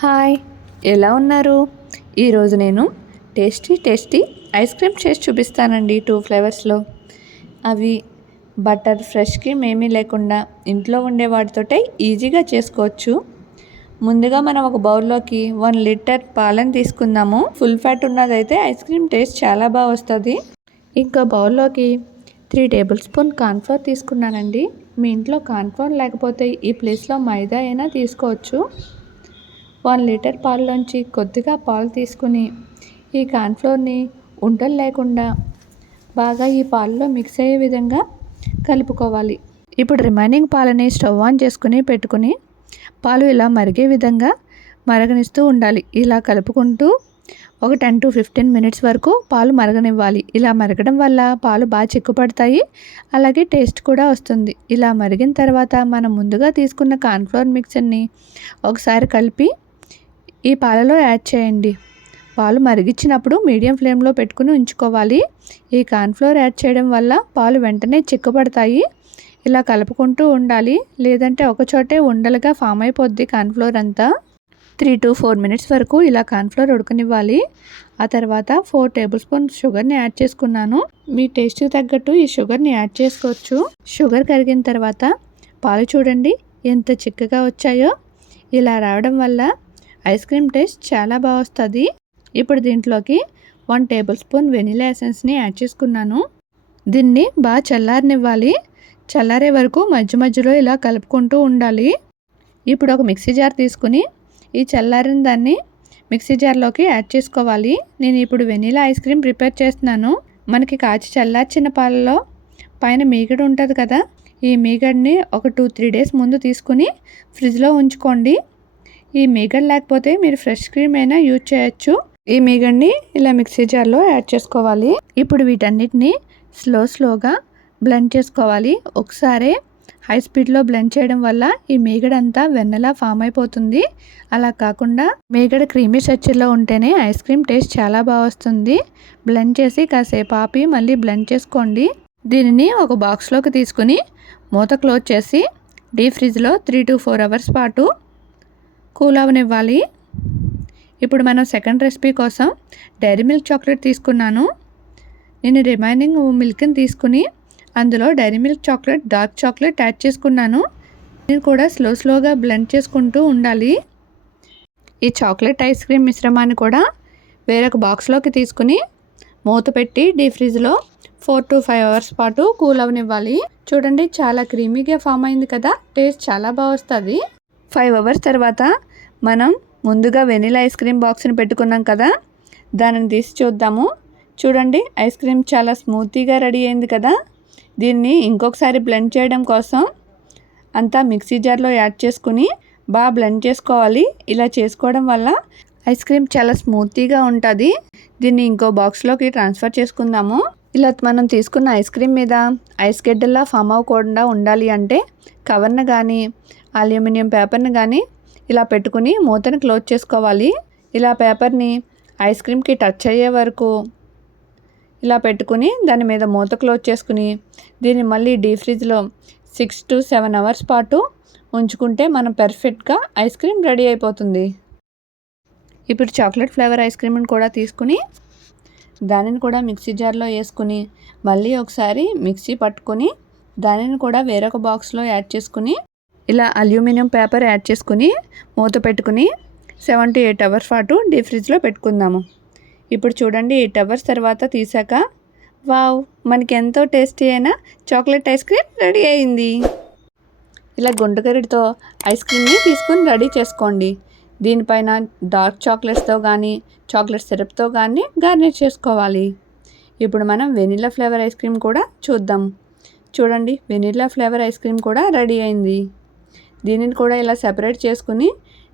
Hi. ఎలా ఉన్నారు? ఈరోజు నేను టేస్టీ టేస్టీ ఐస్ క్రీమ్ చేసి చూపిస్తానండి టూ ఫ్లేవర్స్లో. అవి బటర్ ఫ్రెష్ క్రీమ్ ఏమీ లేకుండా ఇంట్లో ఉండే వాటితోటే ఈజీగా చేసుకోవచ్చు. ముందుగా మనం ఒక బౌల్లోకి వన్ లీటర్ పాలను తీసుకుందాము. ఫుల్ ఫ్యాట్ ఉన్నదైతే ఐస్ క్రీమ్ టేస్ట్ చాలా బాగా వస్తుంది. ఇంకా బౌల్లోకి త్రీ టేబుల్ స్పూన్ కార్న్ఫ్లోర్ తీసుకున్నానండి. మీ ఇంట్లో కార్న్ఫ్లోర్ లేకపోతే ఈ ప్లేస్లో మైదా అయినా తీసుకోవచ్చు. వన్ లీటర్ పాలలోంచి కొద్దిగా పాలు తీసుకుని ఈ కార్న్ఫ్లోర్ని ఉండలు లేకుండా బాగా ఈ పాలలో మిక్స్ అయ్యే విధంగా కలుపుకోవాలి. ఇప్పుడు రిమైనింగ్ పాలని స్టవ్ ఆన్ చేసుకుని పెట్టుకుని పాలు ఇలా మరిగే విధంగా మరగనిస్తూ ఉండాలి. ఇలా కలుపుకుంటూ ఒక టెన్ టు ఫిఫ్టీన్ మినిట్స్ వరకు పాలు మరగనివ్వాలి. ఇలా మరగడం వల్ల పాలు బాగా చిక్కుపడతాయి. అలాగే టేస్ట్ కూడా వస్తుంది. ఇలా మరిగిన తర్వాత మనం ముందుగా తీసుకున్న కార్న్ఫ్లోర్ మిక్సర్ని ఒకసారి కలిపి ఈ పాలలో యాడ్ చేయండి. పాలు మరిగించినప్పుడు మీడియం ఫ్లేమ్లో పెట్టుకుని ఉంచుకోవాలి. ఈ కార్న్ఫ్లోర్ యాడ్ చేయడం వల్ల పాలు వెంటనే చిక్కబడతాయి. ఇలా కలుపుకుంటూ ఉండాలి. లేదంటే ఒకచోటే ఉండలుగా ఫామ్ అయిపోద్ది కార్న్ఫ్లోర్ అంతా. త్రీ టు ఫోర్ మినిట్స్ వరకు ఇలా కార్న్ఫ్లోర్ ఉడకనివ్వాలి. ఆ తర్వాత ఫోర్ టేబుల్ స్పూన్ షుగర్ని యాడ్ చేసుకున్నాను. మీ టేస్ట్కి తగ్గట్టు ఈ షుగర్ని యాడ్ చేసుకోవచ్చు. షుగర్ కరిగిన తర్వాత పాలు చూడండి ఎంత చిక్కగా వచ్చాయో. ఇలా రావడం వల్ల ఐస్ క్రీమ్ టేస్ట్ చాలా బాగా వస్తుంది. ఇప్పుడు దీంట్లోకి వన్ టేబుల్ స్పూన్ వెనిలా ఎసెన్స్ని యాడ్ చేసుకున్నాను. దీన్ని బాగా చల్లారనివ్వాలి. చల్లారే వరకు మధ్య మధ్యలో ఇలా కలుపుకుంటూ ఉండాలి. ఇప్పుడు ఒక మిక్సీ జార్ తీసుకుని ఈ చల్లారిన దాన్ని మిక్సీ జార్లోకి యాడ్ చేసుకోవాలి. నేను ఇప్పుడు వెనీలా ఐస్ క్రీమ్ ప్రిపేర్ చేస్తున్నాను. మనకి కాచి చల్లార్చిన పాలలో పైన మీగడ ఉంటుంది కదా ఈ మీగడ్ని ఒక టూ త్రీ డేస్ ముందు తీసుకుని ఫ్రిడ్జ్లో ఉంచుకోండి. ఈ మీగడ లేకపోతే మీరు ఫ్రెష్ క్రీమ్ అయినా యూజ్ చేయొచ్చు. ఈ మీగడ్ని ఇలా మిక్సీ జార్లో యాడ్ చేసుకోవాలి. ఇప్పుడు వీటన్నిటిని స్లో స్లోగా బ్లెండ్ చేసుకోవాలి. ఒకసారి హై స్పీడ్లో బ్లెండ్ చేయడం వల్ల ఈ మేగడంతా వెన్నెలా ఫామ్ అయిపోతుంది. అలా కాకుండా మీగడ క్రీమీ స్ట్రక్చర్లో ఉంటేనే ఐస్ క్రీమ్ టేస్ట్ చాలా బాగా వస్తుంది. బ్లెండ్ చేసి కాసేపు ఆపి మళ్ళీ బ్లెండ్ చేసుకోండి. దీనిని ఒక బాక్స్లోకి తీసుకుని మూత క్లోజ్ చేసి డీప్ ఫ్రిడ్జ్లో త్రీ టు ఫోర్ అవర్స్ పాటు కూల్ అవనివ్వాలి ఇప్పుడు మనం సెకండ్ రెసిపీ కోసం డైరీ మిల్క్ చాక్లెట్ తీసుకున్నాను. నేను రిమైనింగ్ మిల్క్ని తీసుకుని అందులో dairy milk chocolate dark chocolate add చేసుకున్నాను. నేను కూడా స్లో స్లోగా బ్లెండ్ చేసుకుంటూ ఉండాలి. ఈ చాక్లెట్ ఐస్ క్రీమ్ మిశ్రమాన్ని కూడా వేరొక బాక్స్లోకి తీసుకుని మూత పెట్టి డీ ఫ్రిడ్జ్లో ఫోర్ టు ఫైవ్ అవర్స్ పాటు కూల్ అవనివ్వాలి చూడండి చాలా క్రీమీగా ఫామ్ అయింది కదా. టేస్ట్ చాలా బాగా వస్తుంది. ఫైవ్ అవర్స్ తర్వాత మనం ముందుగా వెనీలా ఐస్ క్రీమ్ బాక్స్ని పెట్టుకున్నాం కదా దానిని తీసి చూద్దాము. చూడండి ఐస్ క్రీమ్ చాలా స్మూతీగా రెడీ అయింది కదా. దీన్ని ఇంకొకసారి బ్లెండ్ చేయడం కోసం అంతా మిక్సీ జార్లో యాడ్ చేసుకుని బాగా బ్లెండ్ చేసుకోవాలి. ఇలా చేసుకోవడం వల్ల ఐస్ క్రీమ్ చాలా స్మూతీగా ఉంటుంది. దీన్ని ఇంకో బాక్స్లోకి ట్రాన్స్ఫర్ చేసుకుందాము. ఇలా మనం తీసుకున్న ఐస్ క్రీమ్ మీద ఐస్ గడ్డల్లా ఫామ్ అవ్వకుండా ఉండాలి అంటే కవర్ను కానీ అల్యూమినియం పేపర్ని కానీ ఇలా పెట్టుకుని మూతని క్లోజ్ చేసుకోవాలి. ఇలా పేపర్ని ఐస్ క్రీమ్కి టచ్ అయ్యే వరకు ఇలా పెట్టుకుని దాని మీద మూత క్లోజ్ చేసుకుని దీన్ని మళ్ళీ డీ ఫ్రిడ్జ్లో సిక్స్ టు సెవెన్ అవర్స్ పాటు ఉంచుకుంటే మనం పెర్ఫెక్ట్గా ఐస్ క్రీమ్ రెడీ అయిపోతుంది. ఇప్పుడు చాక్లెట్ ఫ్లేవర్ ఐస్ క్రీమ్ని కూడా తీసుకుని దానిని కూడా మిక్సీ జార్లో వేసుకుని మళ్ళీ ఒకసారి మిక్సీ పట్టుకొని దానిని కూడా వేరొక బాక్స్లో యాడ్ చేసుకుని ఇలా అల్యూమినియం పేపర్ యాడ్ చేసుకుని మూత పెట్టుకుని సెవెన్ టు ఎయిట్ అవర్స్ పాటు డీప్ ఫ్రిడ్జ్లో పెట్టుకుందాము. ఇప్పుడు చూడండి ఎయిట్ అవర్స్ తర్వాత తీసాక వావ్! మనకి ఎంతో టేస్టీ అయిన చాక్లెట్ ఐస్ క్రీమ్ రెడీ అయింది. ఇలా గుంటగరిడితో ఐస్ క్రీమ్ని తీసుకుని రెడీ చేసుకోండి. దీనిపైన డార్క్ చాక్లెట్స్తో కానీ చాక్లెట్ సిరప్తో కానీ గార్నిష్ చేసుకోవాలి. ఇప్పుడు మనం వెనిలా ఫ్లేవర్ ఐస్ క్రీమ్ కూడా చూద్దాం. చూడండి వెనిలా ఫ్లేవర్ ఐస్ క్రీమ్ కూడా రెడీ అయింది. దీనిని కూడా ఇలా సెపరేట్ చేసుకుని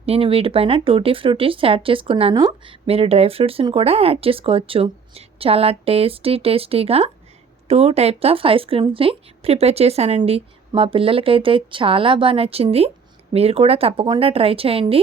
నేను వీటిపైన టూటీ ఫ్రూటీస్ యాడ్ చేసుకున్నాను. మీరు డ్రై ఫ్రూట్స్ని కూడా యాడ్ చేసుకోవచ్చు. చాలా టేస్టీ టేస్టీగా టూ టైప్స్ ఆఫ్ ఐస్ క్రీమ్స్ని ప్రిపేర్ చేశానండి. మా పిల్లలకైతే చాలా బాగా నచ్చింది. మీరు కూడా తప్పకుండా ట్రై చేయండి.